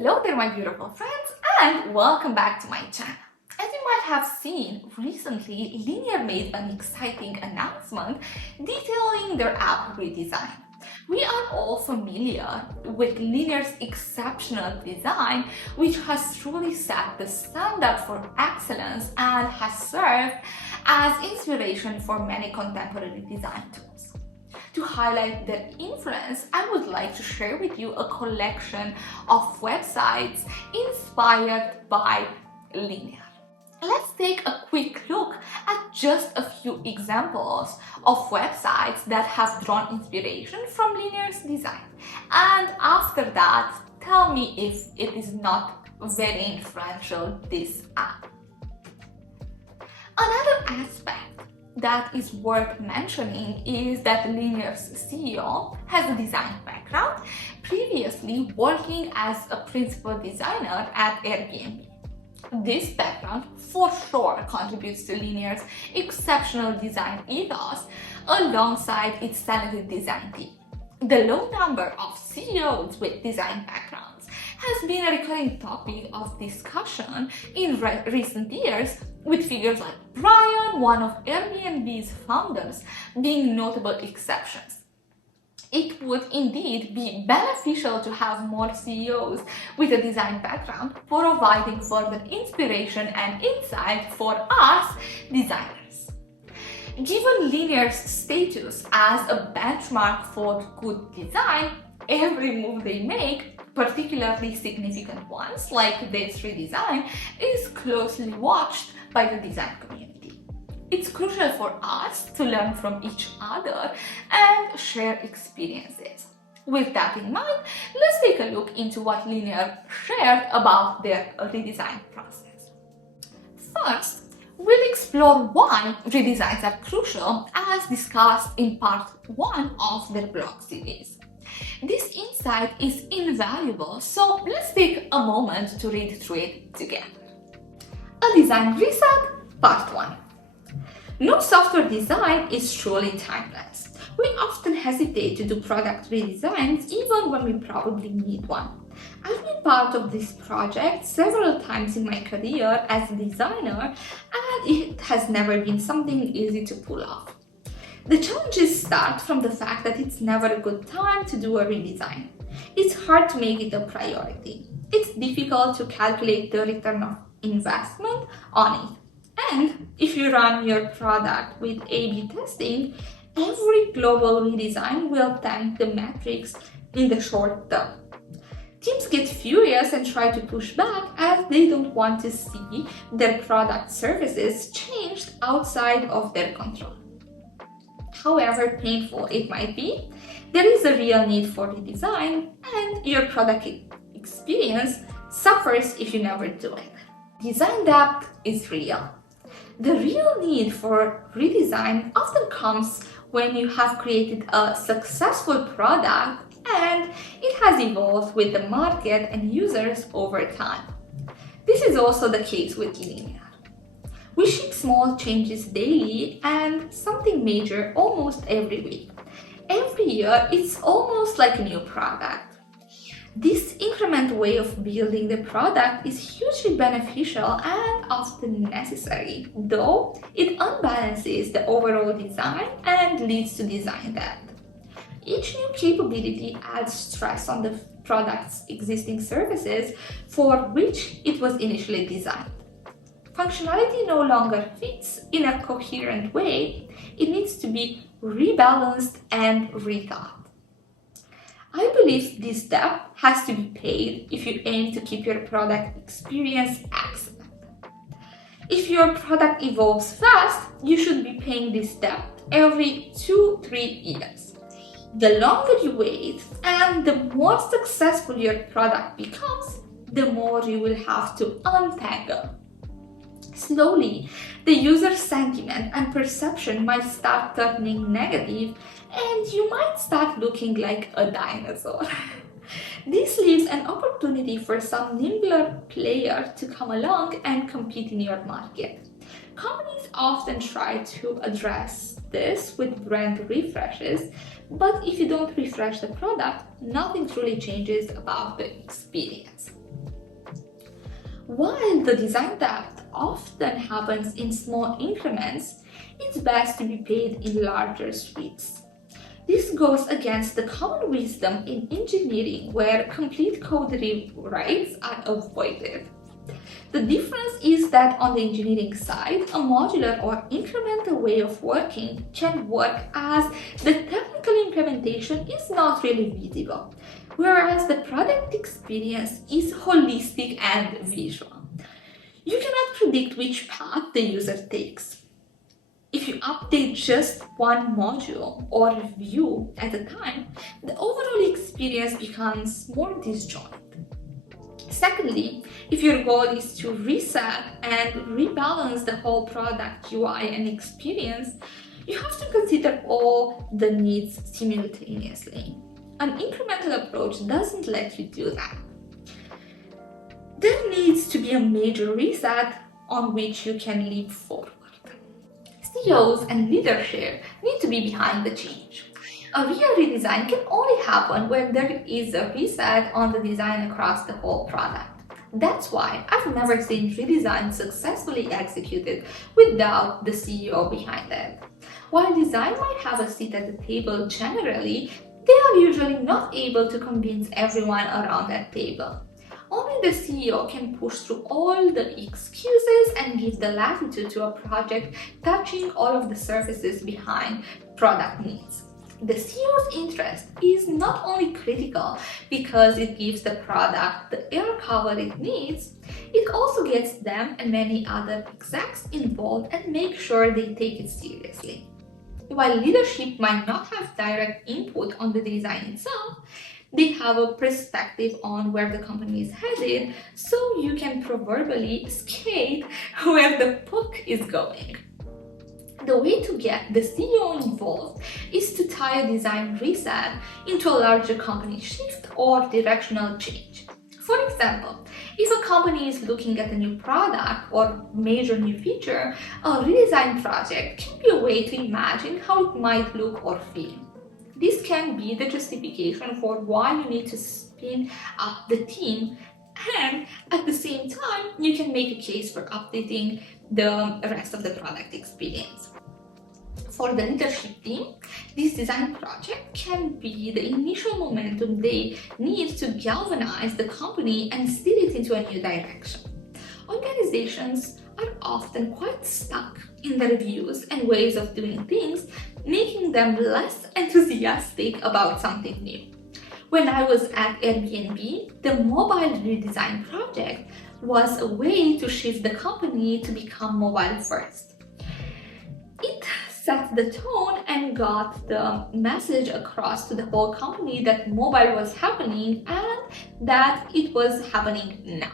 Hello there, my beautiful friends, and welcome back to my channel. As you might have seen, recently Linear made an exciting announcement detailing their app redesign. We are all familiar with Linear's exceptional design, which has truly set the standard for excellence and has served as inspiration for many contemporary design tools. To highlight their influence, I would like to share with you a collection of websites inspired by Linear. Let's take a quick look at just a few examples of websites that have drawn inspiration from Linear's design. And after that, tell me if it is not very influential, this app. Another aspect that is worth mentioning is that Linear's CEO has a design background, previously working as a principal designer at Airbnb. This background for sure contributes to Linear's exceptional design ethos alongside its talented design team. The low number of CEOs with design backgrounds has been a recurring topic of discussion in recent years, with figures like Brian, one of Airbnb's founders, being notable exceptions. It would indeed be beneficial to have more CEOs with a design background, providing further inspiration and insight for us designers. Given Linear's status as a benchmark for good design, every move they make, particularly significant ones like this redesign, is closely watched by the design community. It's crucial for us to learn from each other and share experiences. With that in mind, let's take a look into what Linear shared about their redesign process. First, we'll explore why redesigns are crucial, as discussed in part 1 of their blog series. This insight is invaluable, so let's take a moment to read through it together. A design reset, part 1. No software design is truly timeless. We often hesitate to do product redesigns even when we probably need one. I've been part of this project several times in my career as a designer, and it has never been something easy to pull off. The challenges start from the fact that it's never a good time to do a redesign. It's hard to make it a priority. It's difficult to calculate the return of investment on it. And if you run your product with A/B testing, every global redesign will tank the metrics in the short term. Teams get furious and try to push back as they don't want to see their product services changed outside of their control. However painful it might be, there is a real need for redesign, and your product experience suffers if you never do it. Design debt is real. The real need for redesign often comes when you have created a successful product and it has evolved with the market and users over time. This is also the case with Linear. We ship small changes daily and something major almost every week. Every year, it's almost like a new product. This increment way of building the product is hugely beneficial and often necessary, though it unbalances the overall design and leads to design debt. Each new capability adds stress on the product's existing services for which it was initially designed. Functionality no longer fits in a coherent way. It needs to be rebalanced and rethought. I believe this debt has to be paid if you aim to keep your product experience excellent. If your product evolves fast, you should be paying this debt every 2-3 years. The longer you wait and the more successful your product becomes, the more you will have to untangle. Slowly, the user sentiment and perception might start turning negative, and you might start looking like a dinosaur. This leaves an opportunity for some nimbler player to come along and compete in your market. Companies often try to address this with brand refreshes, but if you don't refresh the product, nothing truly changes about the experience. While the design depth often happens in small increments, it's best to be paid in larger sweeps. This goes against the common wisdom in engineering where complete code rewrites are avoided. The difference is that on the engineering side, a modular or incremental way of working can work as the technical implementation is not really visible, whereas the product experience is holistic and visual. You cannot predict which path the user takes. If you update just one module or view at a time, the overall experience becomes more disjointed. Secondly, if your goal is to reset and rebalance the whole product UI and experience, you have to consider all the needs simultaneously. An incremental approach doesn't let you do that. There needs to be a major reset on which you can leap forward. CEOs and leadership need to be behind the change. A real redesign can only happen when there is a reset on the design across the whole product. That's why I've never seen redesign successfully executed without the CEO behind it. While design might have a seat at the table generally, they are usually not able to convince everyone around that table. Only the CEO can push through all the excuses and give the latitude to a project touching all of the surfaces behind product needs. The CEO's interest is not only critical because it gives the product the air cover it needs, it also gets them and many other execs involved and makes sure they take it seriously. While leadership might not have direct input on the design itself, they have a perspective on where the company is headed, so you can proverbially skate where the puck is going. The way to get the CEO involved is to tie a design reset into a larger company shift or directional change. For example, if a company is looking at a new product or major new feature, a redesign project can be a way to imagine how it might look or feel. This can be the justification for why you need to spin up the team, and at the same time, you can make a case for updating the rest of the product experience. For the leadership team, this design project can be the initial momentum they need to galvanize the company and steer it into a new direction. Organizations are often quite stuck in their views and ways of doing things, making them less enthusiastic about something new. When I was at Airbnb, the mobile redesign project was a way to shift the company to become mobile first. It set the tone and got the message across to the whole company that mobile was happening and that it was happening now.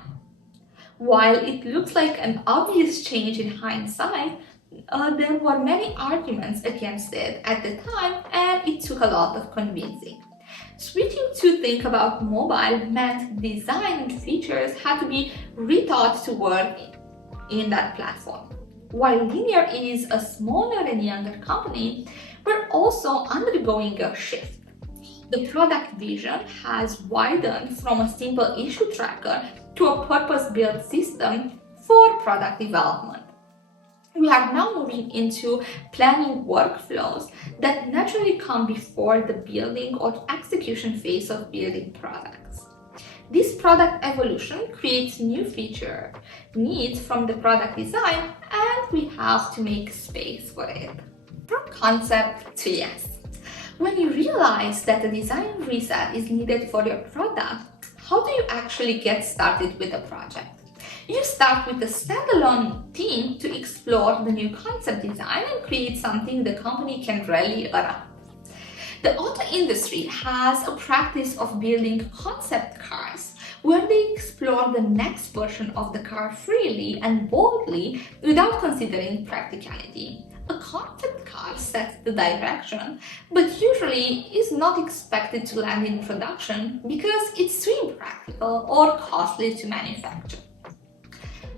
While it looks like an obvious change in hindsight, there were many arguments against it at the time, and it took a lot of convincing. Switching to think about mobile meant design and features had to be rethought to work in that platform. While Linear is a smaller and younger company, we're also undergoing a shift. The product vision has widened from a simple issue tracker to a purpose-built system for product development. We are now moving into planning workflows that naturally come before the building or execution phase of building products. This product evolution creates new feature needs from the product design, and we have to make space for it. From concept to yes. When you realize that a design reset is needed for your product, how do you actually get started with a project? You start with a standalone team to explore the new concept design and create something the company can rally around. The auto industry has a practice of building concept cars where they explore the next version of the car freely and boldly without considering practicality. A concept car sets the direction, but usually is not expected to land in production because it's too impractical or costly to manufacture.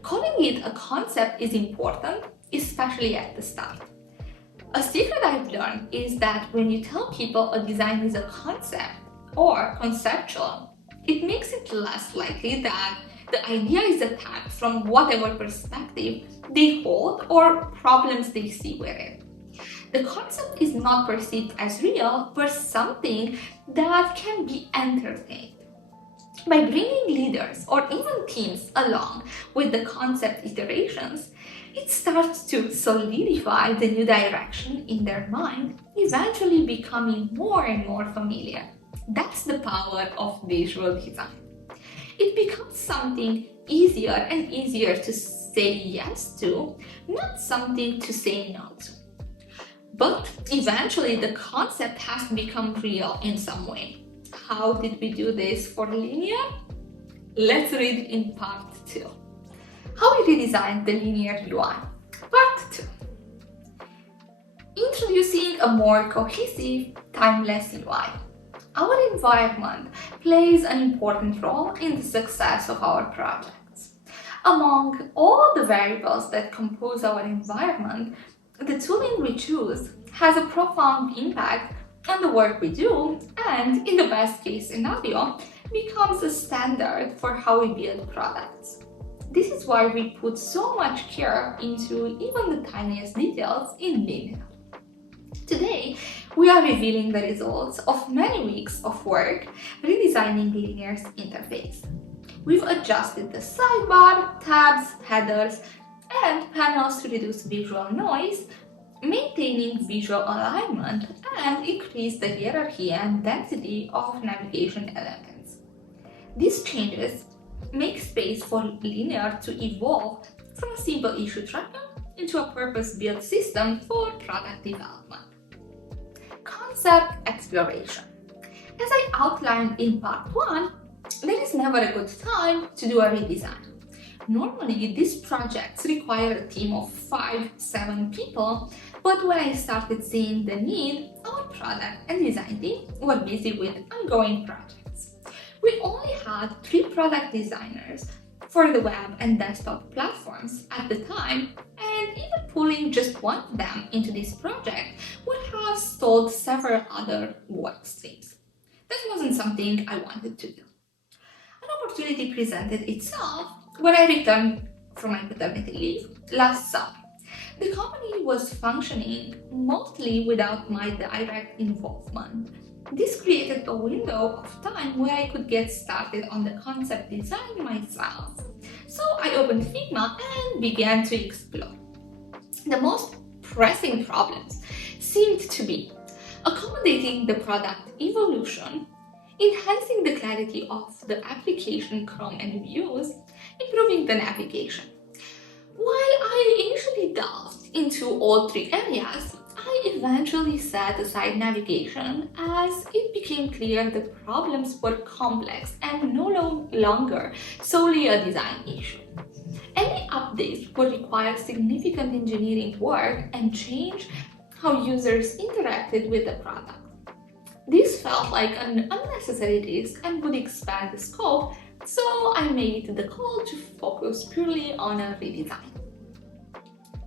Calling it a concept is important, especially at the start. A secret I've learned is that when you tell people a design is a concept or conceptual, it makes it less likely that The idea is attacked from whatever perspective they hold or problems they see with it. The concept is not perceived as real, but something that can be entertained. By bringing leaders or even teams along with the concept iterations, it starts to solidify the new direction in their mind, eventually becoming more and more familiar. That's the power of visual design. It becomes something easier and easier to say yes to, not something to say no to. But eventually the concept has to become real in some way. How did we do this for linear? Let's read in part 2. How we redesigned the linear UI. Part 2. Introducing a more cohesive, timeless UI. Our environment plays an important role in the success of our projects. Among all the variables that compose our environment, the tooling we choose has a profound impact on the work we do and, in the best case scenario, becomes a standard for how we build products. This is why we put so much care into even the tiniest details in linear. Today, we are revealing the results of many weeks of work redesigning Linear's interface. We've adjusted the sidebar, tabs, headers, and panels to reduce visual noise, maintaining visual alignment, and increase the hierarchy and density of navigation elements. These changes make space for Linear to evolve from a simple issue tracker into a purpose-built system for product development. Concept exploration. As I outlined in part 1, there is never a good time to do a redesign. Normally, these projects require a team of 5-7 people, but when I started seeing the need, our product and design team were busy with ongoing projects. We only had 3 product designers for the web and desktop platforms at the time, and even pulling just one of them into this project would have stalled several other work streams. That wasn't something I wanted to do. An opportunity presented itself when I returned from my paternity leave last summer. The company was functioning mostly without my direct involvement. This created a window of time where I could get started on the concept design myself. So I opened Figma and began to explore. The most pressing problems seemed to be accommodating the product evolution, enhancing the clarity of the application Chrome and views, improving the navigation. While I initially delved into all 3 areas, I eventually set aside navigation as it became clear the problems were complex and no longer solely a design issue. Any updates would require significant engineering work and change how users interacted with the product. This felt like an unnecessary risk and would expand the scope, so I made the call to focus purely on a redesign.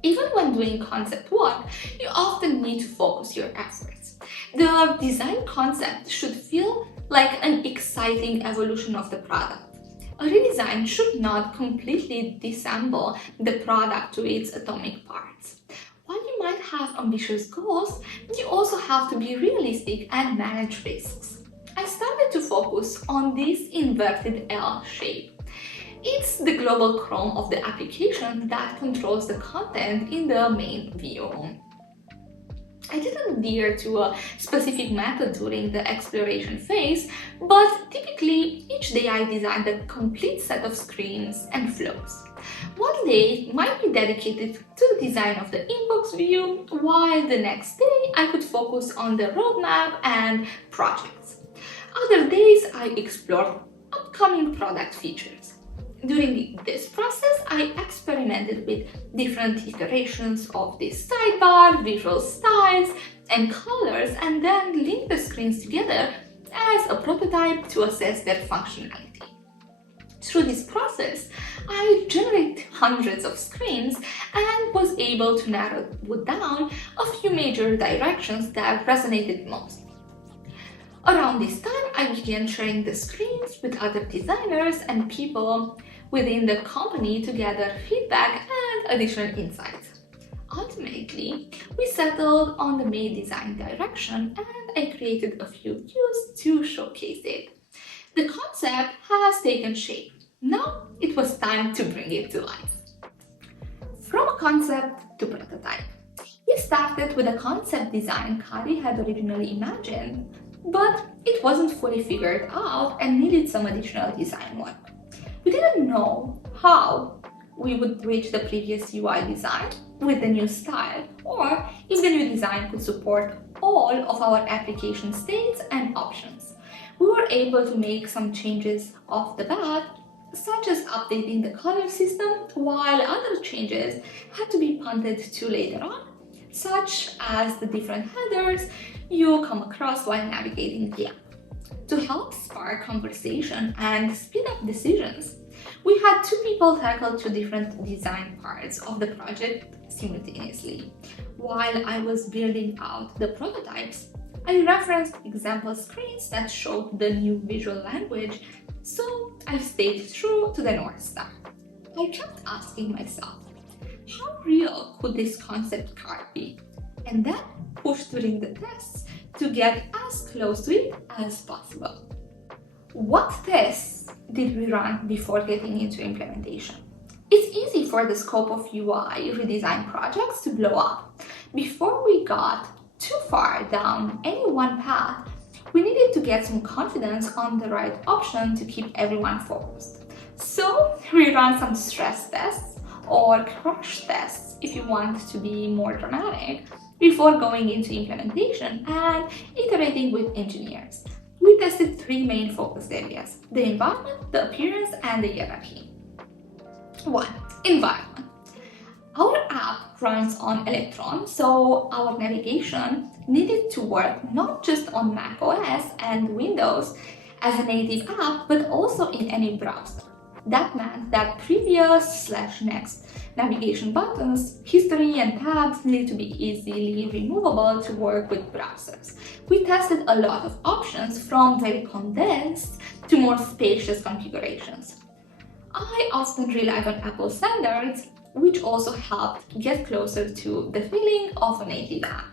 Even when doing concept work, you often need to focus your efforts. The design concept should feel like an exciting evolution of the product. A redesign should not completely disassemble the product to its atomic parts. While you might have ambitious goals, you also have to be realistic and manage risks. I started to focus on this inverted L shape. It's the global Chrome of the application that controls the content in the main view. I didn't adhere to a specific method during the exploration phase, but typically each day I designed a complete set of screens and flows. One day might be dedicated to the design of the inbox view, while the next day I could focus on the roadmap and projects. Other days I explored upcoming product features. During this process, I experimented with different iterations of this sidebar, visual styles, and colors, and then linked the screens together as a prototype to assess their functionality. Through this process, I generated hundreds of screens and was able to narrow down a few major directions that resonated most. Around this time, I began sharing the screens with other designers and people within the company to gather feedback and additional insights. Ultimately, we settled on the main design direction and I created a few views to showcase it. The concept has taken shape. Now it was time to bring it to life. From a concept to prototype. We started with a concept design Kari had originally imagined, but it wasn't fully figured out and needed some additional design work. We didn't know how we would reach the previous UI design with the new style, or if the new design could support all of our application states and options. We were able to make some changes off the bat, such as updating the color system, while other changes had to be punted to later on, such as the different headers you come across while navigating the app. To help spark conversation and speed up decisions, we had two people tackle two different design parts of the project simultaneously. While I was building out the prototypes, I referenced example screens that showed the new visual language, so I stayed true to the North Star. I kept asking myself, how real could this concept card be? And then pushed during the tests to get as close to it as possible. What tests did we run before getting into implementation? It's easy for the scope of UI redesign projects to blow up. Before we got too far down any one path, we needed to get some confidence on the right option to keep everyone focused. So we ran some stress tests or crash tests if you want to be more dramatic before going into implementation and iterating with engineers. We tested three main focus areas: the environment, the appearance, and the hierarchy. 1. Environment. Our app runs on Electron, so our navigation needed to work not just on macOS and Windows as a native app, but also in any browser. That meant that previous/next navigation buttons, history, and tabs needed to be easily removable to work with browsers. We tested a lot of options, from very condensed to more spacious configurations. I often relied on Apple standards, which also helped get closer to the feeling of a native app.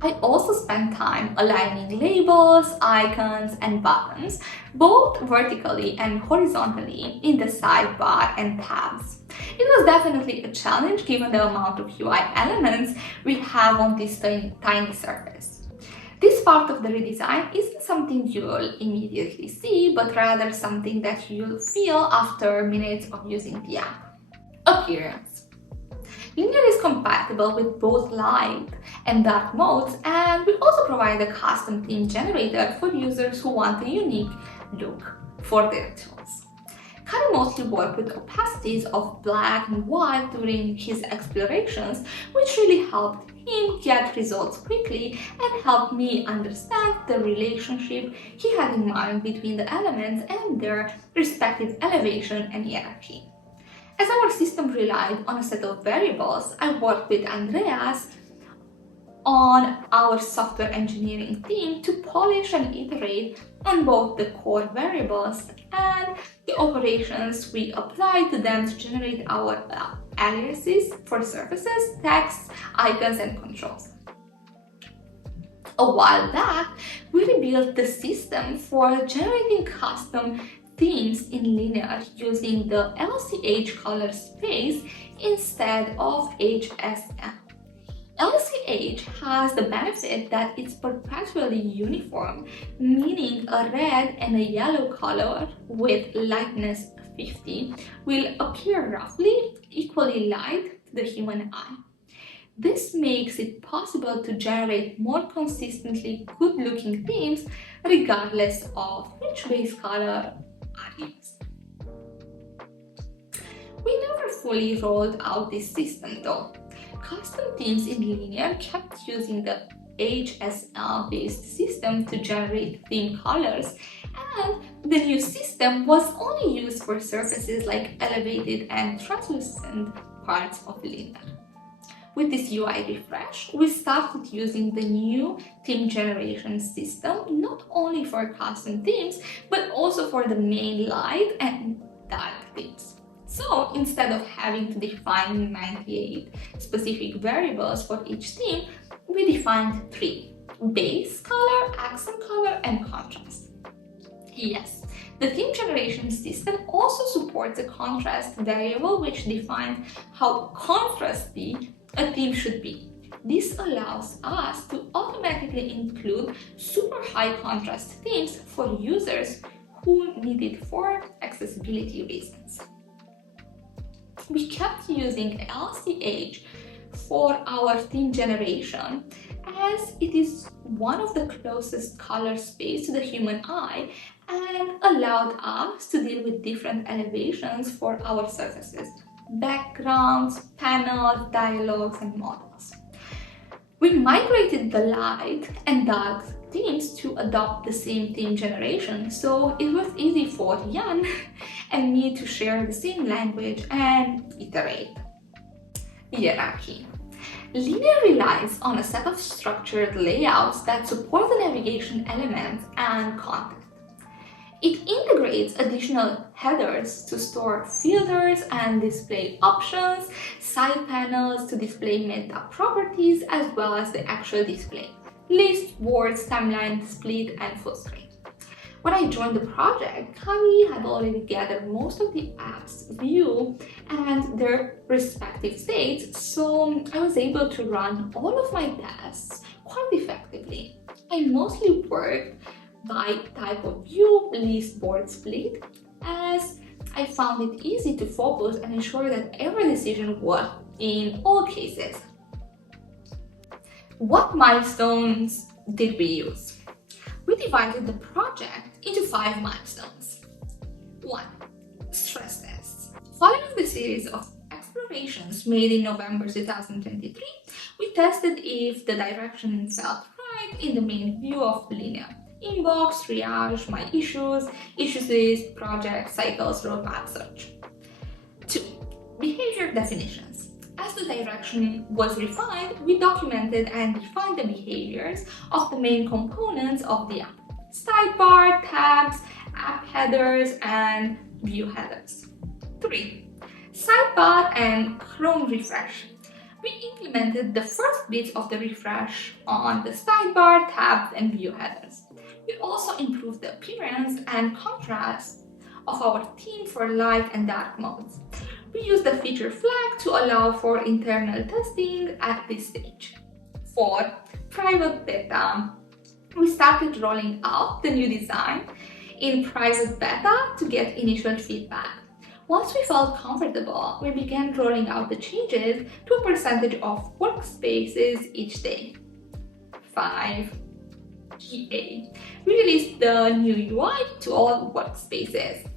I also spent time aligning labels, icons, and buttons, both vertically and horizontally in the sidebar and tabs. It was definitely a challenge given the amount of UI elements we have on this tiny surface. This part of the redesign isn't something you'll immediately see, but rather something that you'll feel after minutes of using the app. Appearance. Linear is compatible with both light and dark modes, and we also provide a custom theme generator for users who want a unique look for their tools. Kari mostly worked with opacities of black and white during his explorations, which really helped him get results quickly and helped me understand the relationship he had in mind between the elements and their respective elevation and hierarchy. As our system relied on a set of variables, I worked with Andreas on our software engineering team to polish and iterate on both the core variables and the operations we applied to them to generate our aliases for surfaces, text, icons, and controls. A while back, we rebuilt the system for generating custom themes in Linear using the LCH color space instead of HSM. LCH has the benefit that it's perpetually uniform, meaning a red and a yellow color with lightness 50 will appear roughly equally light to the human eye. This makes it possible to generate more consistently good-looking themes regardless of which base color are used. We never fully rolled out this system though. Custom themes in Linear kept using the HSL-based system to generate theme colors, and the new system was only used for surfaces like elevated and translucent parts of Linear. With this UI refresh, we started using the new theme generation system not only for custom themes, but also for the main light and dark themes. So instead of having to define 98 specific variables for each theme, we defined 3: base color, accent color, and contrast. Yes, the theme generation system also supports a contrast variable which defines how contrasty a theme should be. This allows us to automatically include super high contrast themes for users who need it for accessibility reasons. We kept using LCH for our theme generation as it is one of the closest color space to the human eye and allowed us to deal with different elevations for our surfaces, backgrounds, panels, dialogues, and models. We migrated the light and dark themes to adopt the same theme generation, so it was easy for Jan and me to share the same language and iterate. Hierarchy. Linear relies on a set of structured layouts that support the navigation elements and content. It integrates additional headers to store filters and display options, side panels to display meta properties, as well as the actual display: list, words, timeline, split, and full screen. When I joined the project, Kali had already gathered most of the app's view and their respective states, so I was able to run all of my tests quite effectively. I mostly worked by type of view, list, board, split, as I found it easy to focus and ensure that every decision worked in all cases. What milestones did we use? We divided the project into 5 milestones. 1. Stress tests. Following the series of explorations made in November 2023, we tested if the direction felt right in the main view of linear: inbox, triage, my issues, issues list, project, cycles, roadmap, search. 2. Behavior definitions. As the direction was refined, we documented and defined the behaviors of the main components of the app: sidebar, tabs, app headers, and view headers. 3. Sidebar and Chrome refresh. We implemented the first bits of the refresh on the sidebar, tabs, and view headers. We also improved the appearance and contrast of our theme for light and dark modes. We used the feature flag to allow for internal testing at this stage. 4. Private beta. We started rolling out the new design in private beta to get initial feedback. Once we felt comfortable, we began rolling out the changes to a percentage of workspaces each day. 5. GA. We released the new UI to all workspaces.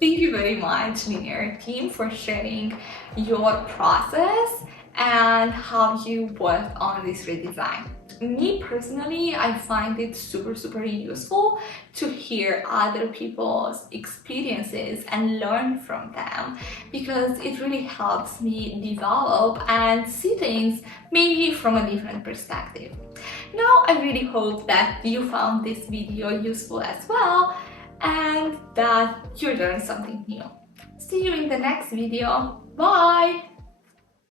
Thank you very much, Linear team, for sharing your process and how you worked on this redesign. Me personally, I find it super useful to hear other people's experiences and learn from them, because it really helps me develop and see things maybe from a different perspective. Now, I really hope that you found this video useful as well and that you learned something new. See you in the next video. Bye!